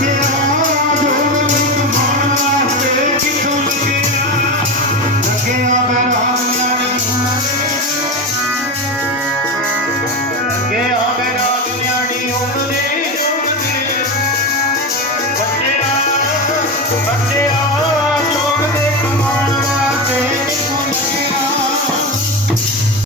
ਨਿਆਣੀ ਉਮਰੇ